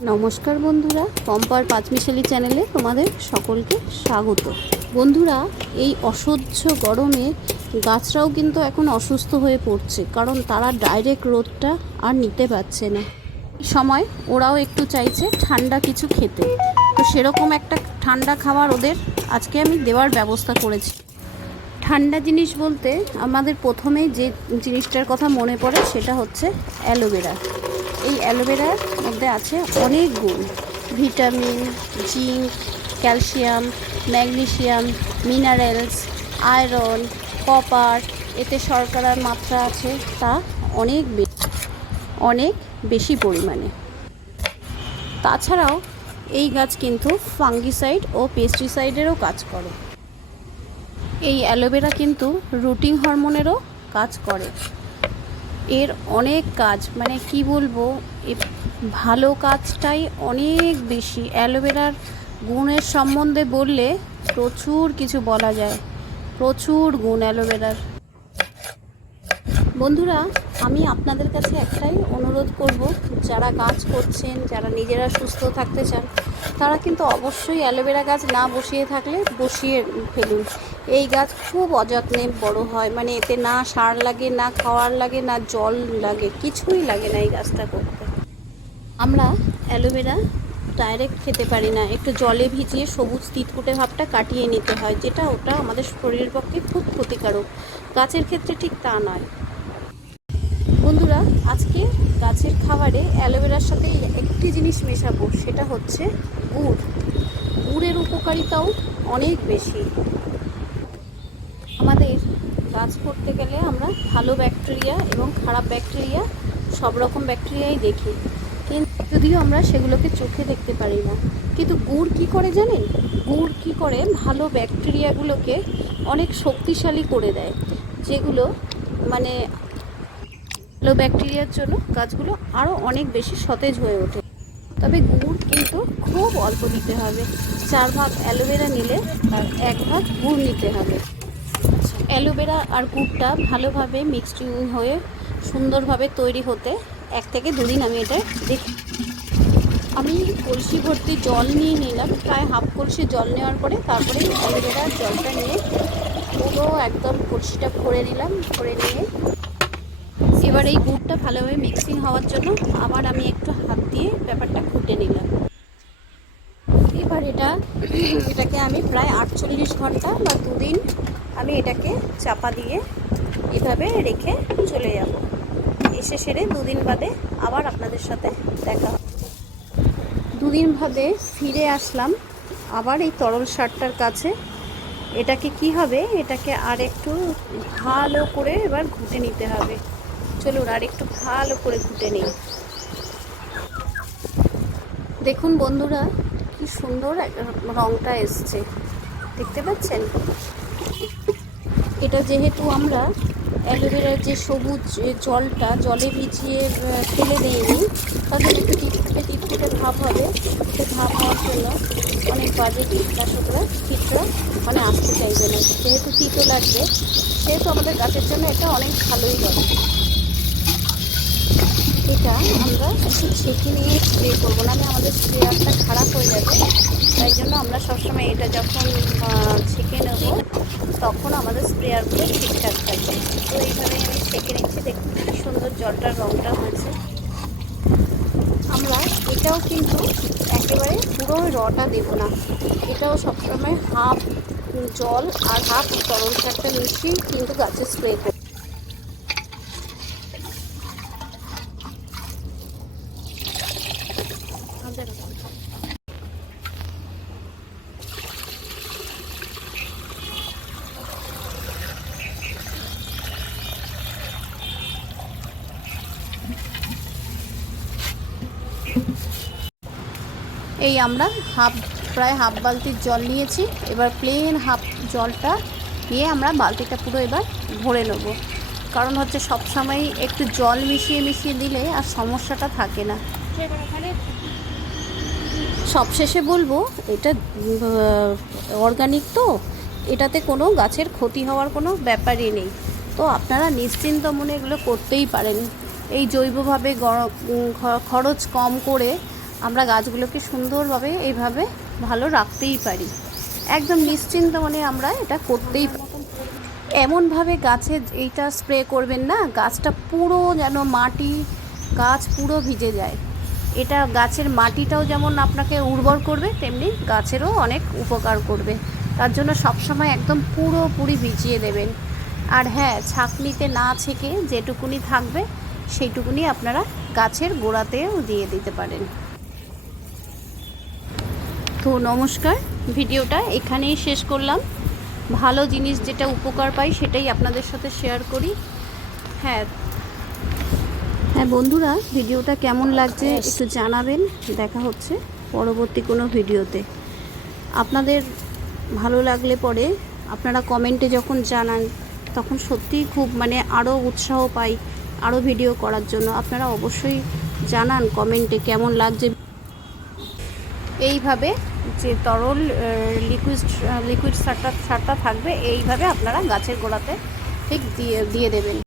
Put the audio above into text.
নমস্কার বন্ধুরা, পম্পার পাঁচমিশালি চ্যানেলে তোমাদের সকলকে স্বাগত। বন্ধুরা, এই অসহ্য গরমে গাছরাও কিন্তু এখন অসুস্থ হয়ে পড়ছে, কারণ তারা ডাইরেক্ট রোদটা আর নিতে পারছে না। এই সময় ওরাও একটু চাইছে ঠান্ডা কিছু খেতে, তো সেরকম একটা ঠান্ডা খাবার ওদের আজকে আমি দেওয়ার ব্যবস্থা করেছি। ঠান্ডা জিনিস বলতে আমাদের প্রথমে যে জিনিসটার কথা মনে পড়ে সেটা হচ্ছে অ্যালোভেরা। এই অ্যালোভেরার মধ্যে আছে অনেক গুণ, vitamin, zinc, calcium, magnesium, minerals, iron, copper, এতে শর্করার মাত্রা আছে তা অনেক বেশি পরিমাণে। তাছাড়াও এই গাছ কিন্তু ফাঙ্গিসাইড ও পেস্টিসাইডেরও কাজ করে। এই অ্যালোভেরা কিন্তু রুটিং হরমোনেরও কাজ করে। এর অনেক কাজ, মানে কি বলবো, ভালো কাজটাই অনেক বেশি। অ্যালোভেরার গুণের সম্বন্ধে বললে প্রচুর কিছু বলা যায়, প্রচুর গুণ অ্যালোভেরার। বন্ধুরা, আমি আপনাদের কাছে একটাই অনুরোধ করব, যারা গাছ করছেন, যারা নিজেরা সুস্থ থাকতে চান, তারা কিন্তু অবশ্যই অ্যালোভেরা গাছ না বসিয়ে থাকলে বসিয়ে ফেলুন। এই গাছ খুব অযত্নে বড় হয়, মানে এতে না সার লাগে, না খাওয়ার লাগে, না জল লাগে, কিছুই লাগে না এই গাছটা করতে। আমরা অ্যালোভেরা ডাইরেক্ট খেতে পারি না, একটু জলে ভিজিয়ে সবুজ তিতকুটে ভাবটা কাটিয়ে নিতে হয়, ওটা আমাদের শরীরের পক্ষে খুব ক্ষতিকারক। গাছের ক্ষেত্রে ঠিক তা নয়। বন্ধুরা, আজকে গাছের খাবারে অ্যালোভেরার সাথে একটি জিনিস মেশাবো, সেটা হচ্ছে গুড়। গুড়ের উপকারিতাও অনেক বেশি। আমাদের গাছ করতে গেলে আমরা ভালো ব্যাকটেরিয়া এবং খারাপ ব্যাকটেরিয়া সব রকম ব্যাকটেরিয়াই দেখি, কিন্তু যদিও আমরা সেগুলোকে চোখে দেখতে পারি না। কিন্তু গুড় কী করে জানেন? গুড় কী করে ভালো ব্যাকটেরিয়াগুলোকে অনেক শক্তিশালী করে দেয়, যেগুলো মানে ভালো ব্যাকটেরিয়ার জন্য গাছগুলো আরও অনেক বেশি সতেজ হয়ে ওঠে। তবে গুড় কিন্তু খুব অল্প দিতে হবে। 4 ভাগ অ্যালোভেরা নিলে তার 1 ভাগ গুড় নিতে হবে। অ্যালোভেরা আর গুড়টা ভালোভাবে মিক্সড হয়ে সুন্দরভাবে তৈরি হতে 1 থেকে 2 দিন আমি এটা দেখি। আমি কলসি ভর্তি জল নিয়ে নিলাম, প্রায় হাফ কলসি জল নেওয়ার পরে তারপরে অ্যালোভেরার জলটা নিয়ে পুরো একদম কলসিটা ভরে নিলাম। ভরে নিয়ে এবার এই গুড়টা ভালোভাবে মিক্সিং হওয়ার জন্য আবার আমি একটু হাত দিয়ে ব্যাপারটা ঘুটে নিলাম। এবার এটাকে আমি প্রায় 48 ঘন্টা বা 2 দিন আমি এটাকে চাপা দিয়ে এভাবে রেখে চলে যাব। এসে সেরে 2 দিন বাদে আবার আপনাদের সাথে দেখা হবে। 2 দিন বাদে ফিরে আসলাম আবার এই তরল সারটার কাছে। এটাকে কি হবে, এটাকে আর একটু ভালো করে এবার ঘুটে নিতে হবে। চলুন আর একটু ভালো করে ঘুটে নিই। দেখুন বন্ধুরা, কি সুন্দর রঙটা এসছে, দেখতে পাচ্ছেন? এটা যেহেতু আমরা অ্যালোভেরার যে সবুজ জলটা জলে ভিজিয়ে ফেলে দিইনি, তাহলে একটু তিতকুটে ভাব হবে। সে ভাব হওয়ার জন্য অনেক বাজে কীটনাশকরা মানে আসতে চাইবে না। যেহেতু তিতো লাগবে, সেহেতু আমাদের গাছের জন্য এটা অনেক ভালোই হবে। এটা আমরা একটু ছেঁকে নিয়ে স্প্রে করবো, নাহলে আমাদের স্প্রেয়ারটা খারাপ হয়ে যাবে। তাই জন্য আমরা সবসময় এটা যখন ছেঁকে নেব তখন আমাদের স্প্রেয়ারগুলো ঠিকঠাক থাকবে। তো এইভাবেই আমি ছেঁকে নিচ্ছি। দেখুন কি সুন্দর জলটার রঙটা হয়েছে। আমরা এটাও কিন্তু একেবারে পুরো রটা দেবো না, এটাও সবসময় হাফ জল আর হাফ তরল সারটা মিশিয়ে কিন্তু গাছে স্প্রে করব। এই আমরা প্রায় হাফ বালতির জল নিয়েছি। এবার প্লেন হাফ জলটা নিয়ে আমরা বালতিটা পুরো এবার ভরে নেব। কারণ হচ্ছে সবসময় একটু জল মিশিয়ে দিলে আর সমস্যাটা থাকে না। সবশেষে বলবো, এটা অর্গানিক, তো এটাতে কোনো গাছের ক্ষতি হওয়ার কোনো ব্যাপারই নেই। তো আপনারা নিশ্চিন্ত মনে এগুলো করতেই পারেন। এই জৈবভাবে খরচ কম করে আমরা গাছগুলোকে সুন্দরভাবে এইভাবে ভালো রাখতেই পারি। একদম নিশ্চিন্ত মনে আমরা এটা করতেই পারি। এমনভাবে গাছে এইটা স্প্রে করবেন না গাছটা পুরো যেন মাটি, গাছ পুরো ভিজে যায়। এটা গাছের মাটিটাও যেমন আপনাকে উর্বর করবে, তেমনি গাছেরও অনেক উপকার করবে। তার জন্য সবসময় একদম পুরোপুরি ভিজিয়ে দেবেন। আর হ্যাঁ, ছাঁকনিতে না ছেঁকে যেটুকুনি থাকবে সেইটুকুনি আপনারা গাছের গোড়াতেও দিয়ে দিতে পারেন। তো নমস্কার, ভিডিওটা এখানেই শেষ করলাম। ভালো জিনিস যেটা উপকার পাই সেটাই আপনাদের সাথে শেয়ার করি। হ্যাঁ বন্ধুরা, ভিডিওটা কেমন লাগছে একটু জানাবেন। দেখা হচ্ছে পরবর্তী কোনো ভিডিওতে। আপনাদের ভালো লাগলে পরে আপনারা কমেন্টে যখন জানান তখন সত্যিই খুব আরও উৎসাহ পাই আরও ভিডিও করার জন্য। আপনারা অবশ্যই জানান কমেন্টে কেমন লাগছে। এইভাবে যে তরল লিকুইড সারটা থাকবে এইভাবে আপনারা গাছের গোড়াতে ঠিক দিয়ে দেবেন।